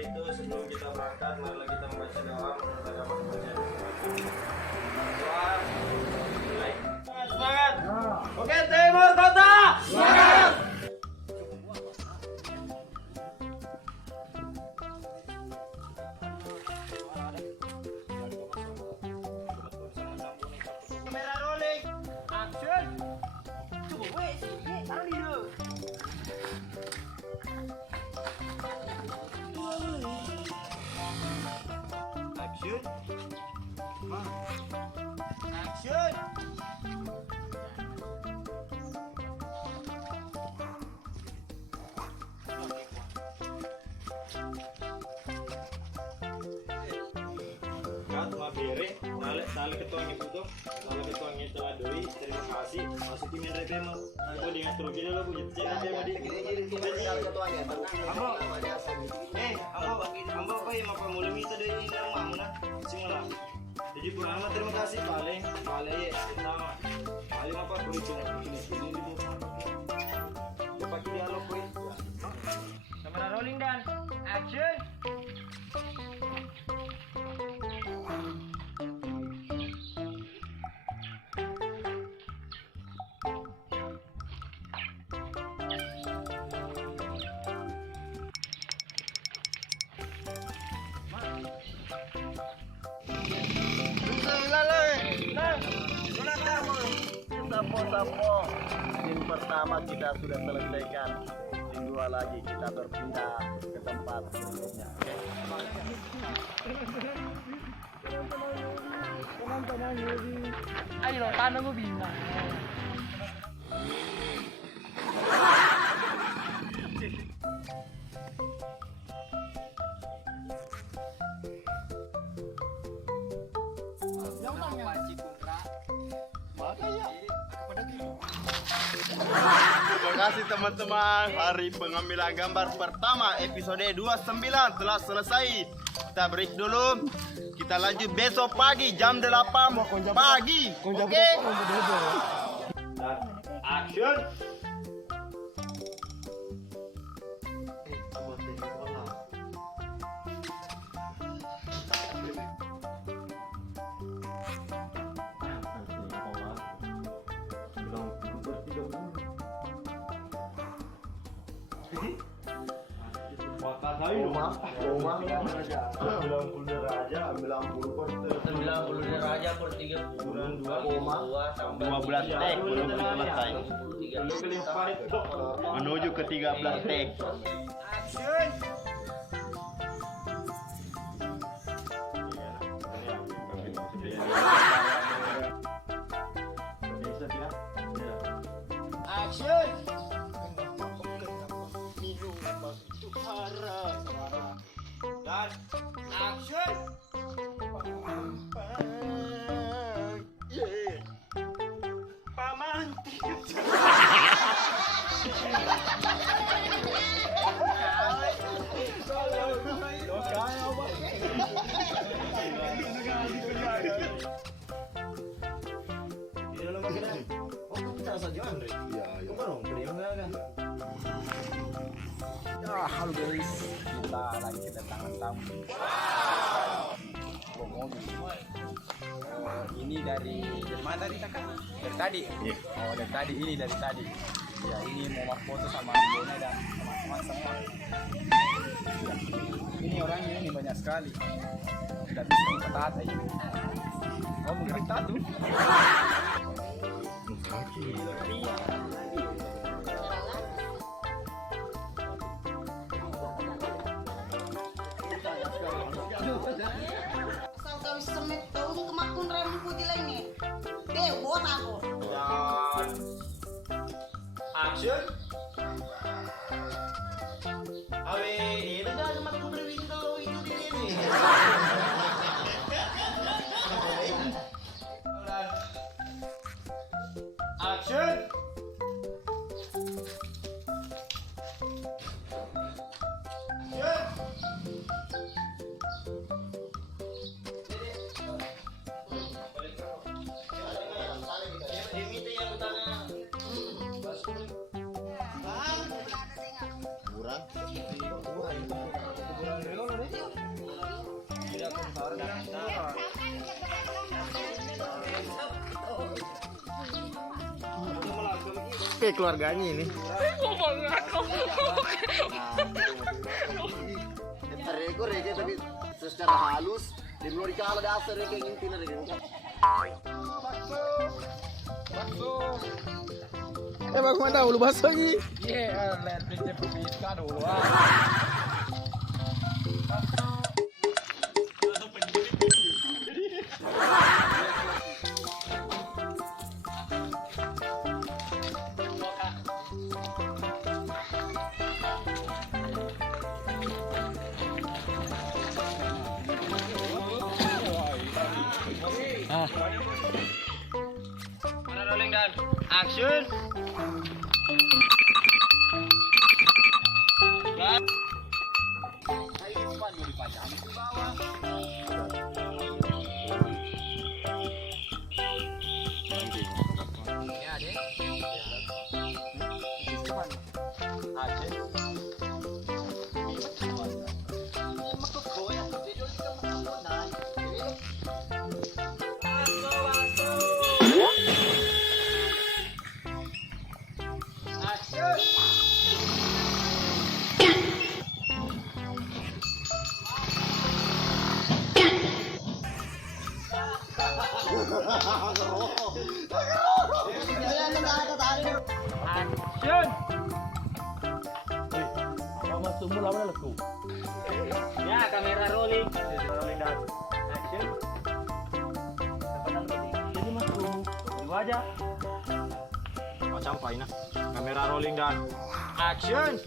itu sebelum kita berangkat, marilah kita membaca doa menurut agama kita. Doa mulai. Semangat. Oke, Timur Kota. Semangat. Kamera rolling. Action. Coba weh, taruh di dulu. Action. Action. Kat mabere, tali ketuangnya butuh, tali ketuangnya telah doi. Terima kasih. Masukin yang rebe mau. Aku dengan terukin dulu aku jadi aja madi. Ambo. Ambo apa ya mapa mulai itu dari nama mana? Simula. Jadi kurang terima kasih paling pertama. Paling apa berhitung ini bu. Pakai dialog boy. Kamera rolling dan action. Sapo. Scene pertama kita sudah selesaikan. Scene 2 lagi kita berpindah ke tempat berikutnya. Oke. Ayo, tanah gue bina. Terima kasih teman-teman. Hari pengambilan gambar pertama episode 29 telah selesai. Kita break dulu. Kita lanjut besok pagi jam 8 pagi. Oke. Action. Rumah 90 derajat, 90 derajat per 30 12 tek belum selesai. Menuju ke 13 tek. Action. Action. Dan action. Paman. Halo guys, kita lagi kedatangan tamu. Ini dari mana tadi kakak? Dari tadi? Iya. Oh dari tadi, ini dari tadi. Ya ini mau foto sama Bona dan teman-teman semua. Ya. Ini orangnya ini banyak sekali. Tidak bisa dikata ini. Oh mungkin tato? Asal kami semet tahun kemakun rambut putih lainnya. Deh, buat aku. Dan action. Awe, ini dah kemakun berwindow itu ini. Dan action. Kurang. Kayak keluarganya ini. Rego tapi secara halus di luar dikala dasar kayak gini nih rego. Bang mana ulu bakso lagi? Iya, lihat prinsip pembicaraan dulu. Mana rolling dan action. Dan ya kamera rolling. Rolling dan action. Jadi mas tunggu aja. Macam apa ini? Kamera rolling dan action.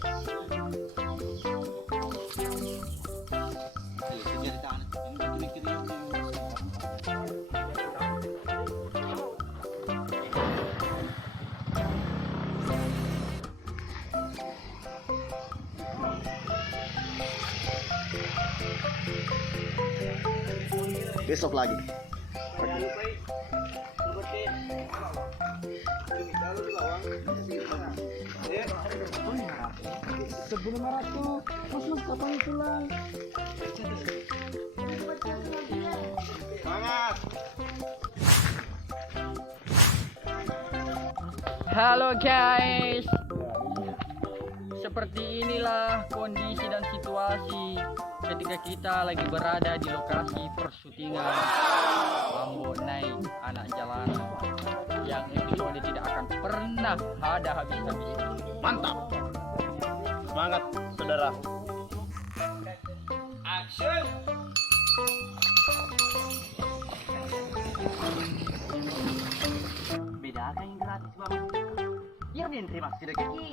Besok lagi. Sebelum ratu, masuk kapan pulang? Semangat. Halo guys. Seperti inilah kondisi dan situasi ketika kita lagi berada di lokasi persyutingan Ambo Naik Anak Jalanan yang episode tidak akan pernah ada habis-habis. Mantap. Semangat, saudara. Action. Beda kan yang gratis banget. Yang dia terima tidak kaki.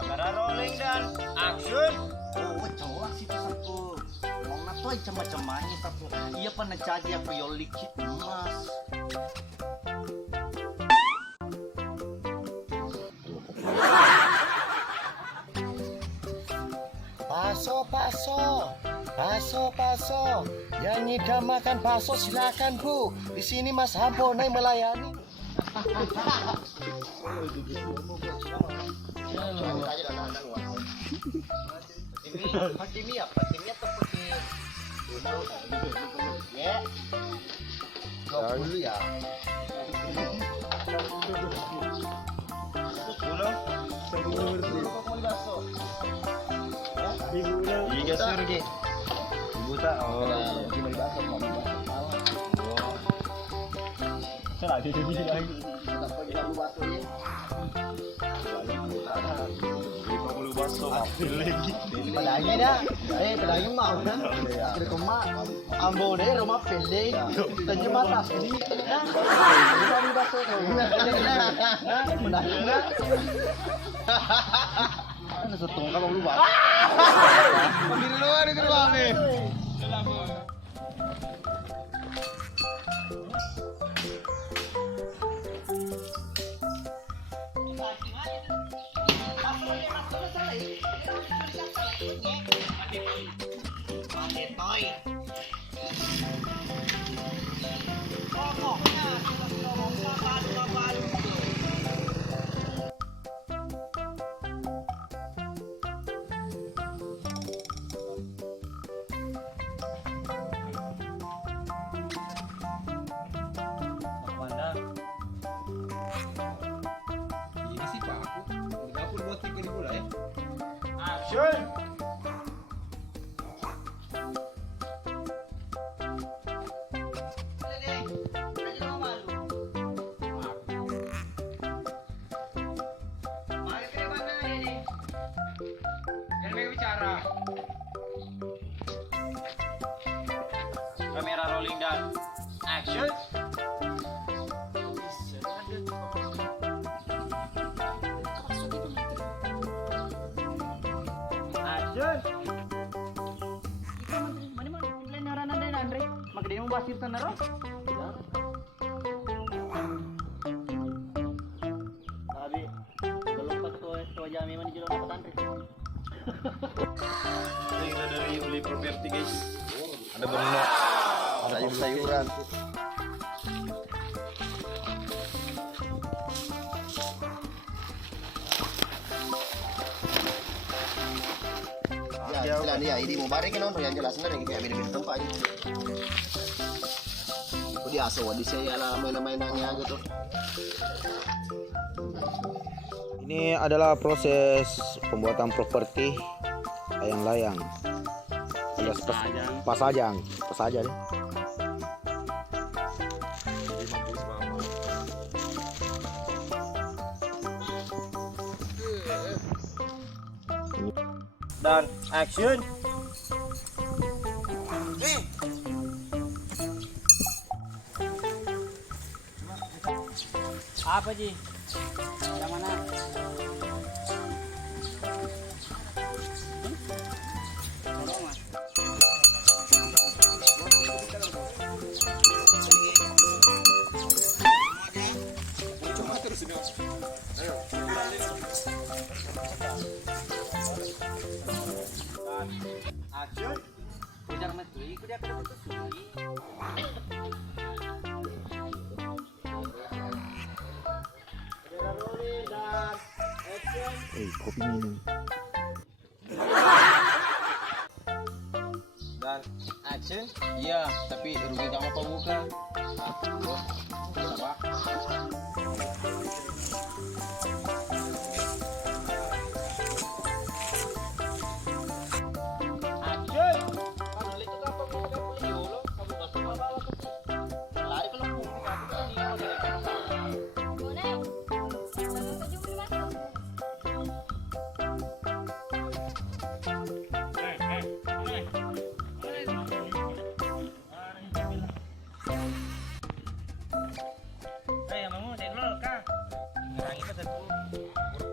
Kamera rolling dan action. Oh, cowok sih satu. Mau natoi macam-macamnya satu. Iya pernah caji apa yolikit emas. Paso. Yang ngidam makan bakso silakan Bu. Di sini Mas Ambo naik melayani. Timnya seperti ya. Dulu ya. Iya sur ki. Ibu tak. Oh. Salah dia jadi lagi. Palagi dah. Palagi mau kan. Kira koma ambo deh rumah pendek. Tanya mata sini. Nah, kami baso tu. Benar enggak? Ana sotong ka lu ba? Di luar itu kami. Action. Jangan mereka bicara. Kamera rolling dan action. Action. Mana orang anda Andre? Maka dia mau basir sana roh. Tapi belum ketua jami mana jual apa Andre? Ini kita dari beli properti guys. Ada berenang, ada sayur-sayuran. Ya, jalan ya, ini mau bareng kan yang jelas sebenarnya kayak beda-beda tempat aja. Di aso di saya lah main-mainannya gitu. Ini adalah proses pembuatan properti layang-layang alias pasajang deh. Dan action. Apa Ji? Yang mana? Action. Ujar metui, kuda kuda tusui. Kopi minum. Dan action. Iya, tapi rugi kamu apa buka? Apa? Action. Kamu itu apa mau kamu liolo? Kamu masuk apa apa? Lari kalau kamu kan liolo.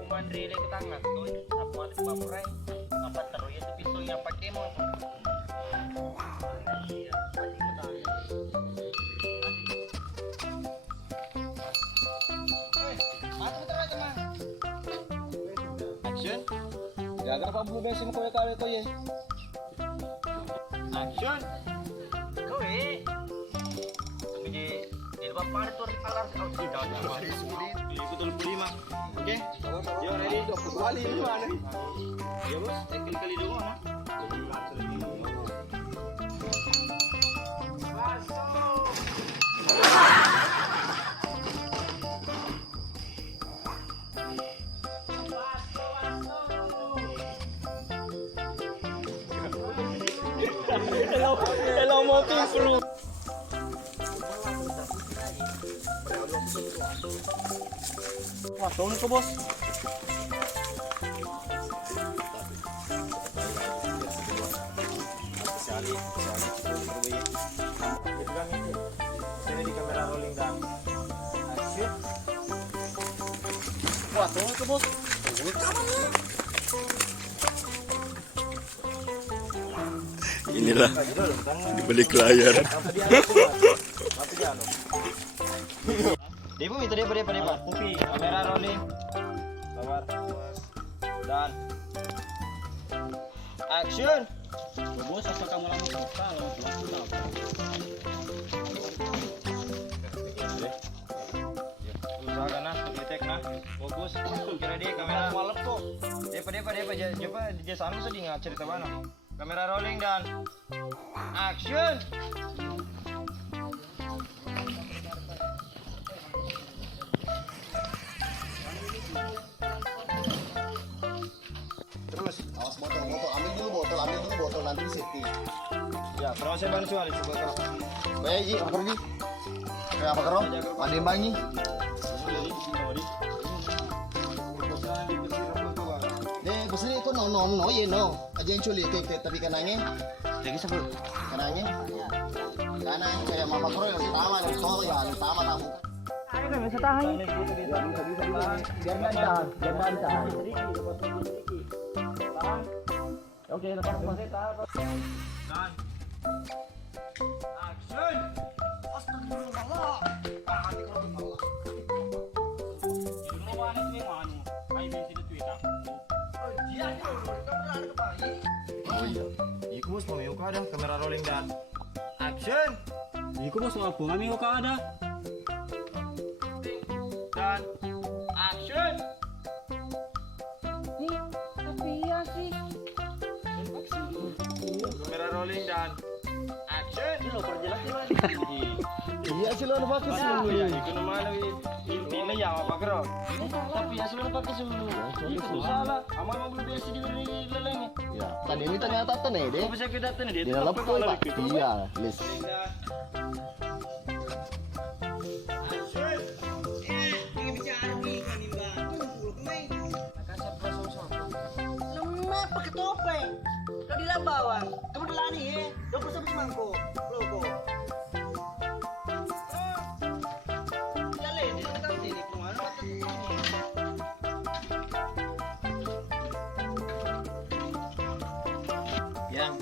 Mandri ke tangan tuh, apa ada pamurai, apa taruh itu pisau yang pakai mau. Action. Jaga apa bu besin kau ya kali kau ya? Action. Kau di depan mana tuh alar out di dalam. Di betul 5. Oke. Yo ready. 20 kali ini mana? Ya bos, kali dulu mana? Hello mopping crew. Wah, tahun itu bos. Sini di kamera rolling dan action. Wah, tahun itu bos. Inilah di balik layar. Depo itu depo. Kopi, kamera rolling. Sabar. Dan action. Bos asal kamu lama buka, lama pulang. Usahakan nah, detek nah. Fokus. Kira deh kamera. Malam kok. Depo. Coba di sana sedih nggak cerita mana. Kamera rolling dan action. Terus Ambil dulu botol nanti setting. Ya, kalau saya bantu soal itu bakal. Kayak ji, apa kerja? Kayak apa kerja? Ada yang bangi. Pesen itu no ye no. Aja yang culi kayak tapi kanangnya. Lagi sebut. Kanangnya. Kanang kayak mama kro yang utama yang utama tamu. Ada kan bisa tahan. Biar nggak ditahan, biar nggak ditahan. Oke, lepas. Dan action. Astagfirullah. Oh iya. Iku bos mau ada kamera rolling dan action. Iku bos apa ngami kok ada? Dan action. Tapi ya sih. Kamera rolling dan action. Lo perjelas Iya sih lo pakai Ya, iku mana ini ya apa kero? Tapi ya sudah pakai dulu. Itu salah. Amal mobil biasa di leleng. Ya, tadi ini ternyata nih deh. Bisa kita tanya dia. Di dalam tuh pak. Iya, list. Lemah pakai topeng. Lo di bawang. Kamu delani ya. 20 mangkok. Logo. Ya le, di dekat sini kemana mata sini. Yang,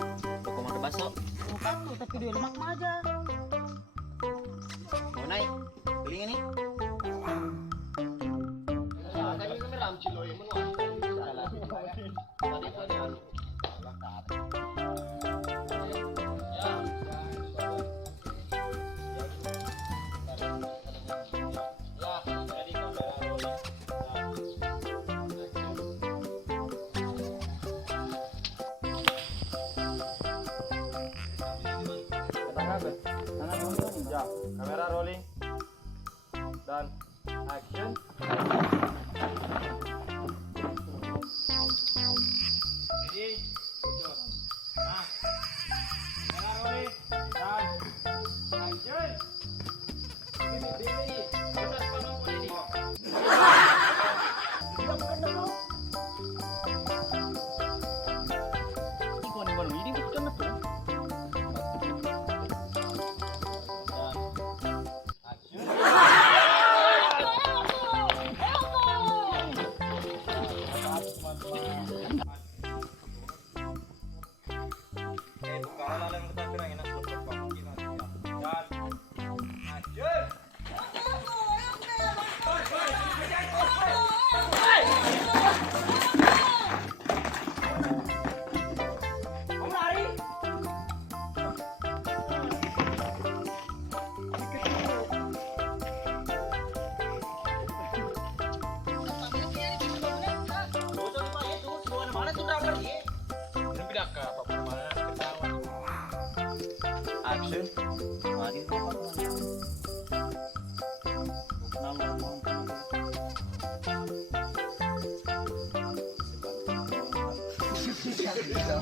pokok makan bakso. Bukan tuh, tapi dia lemak aja. Mau naik? Beli ini? Tadi kami ramci loh, yang menua. Tadi tadi anu. Ya, kamera rolling dan action. Ready? Nah, kamera rolling dan action. Ini benar panas ini. Ini bukan betul. Action. Bisa,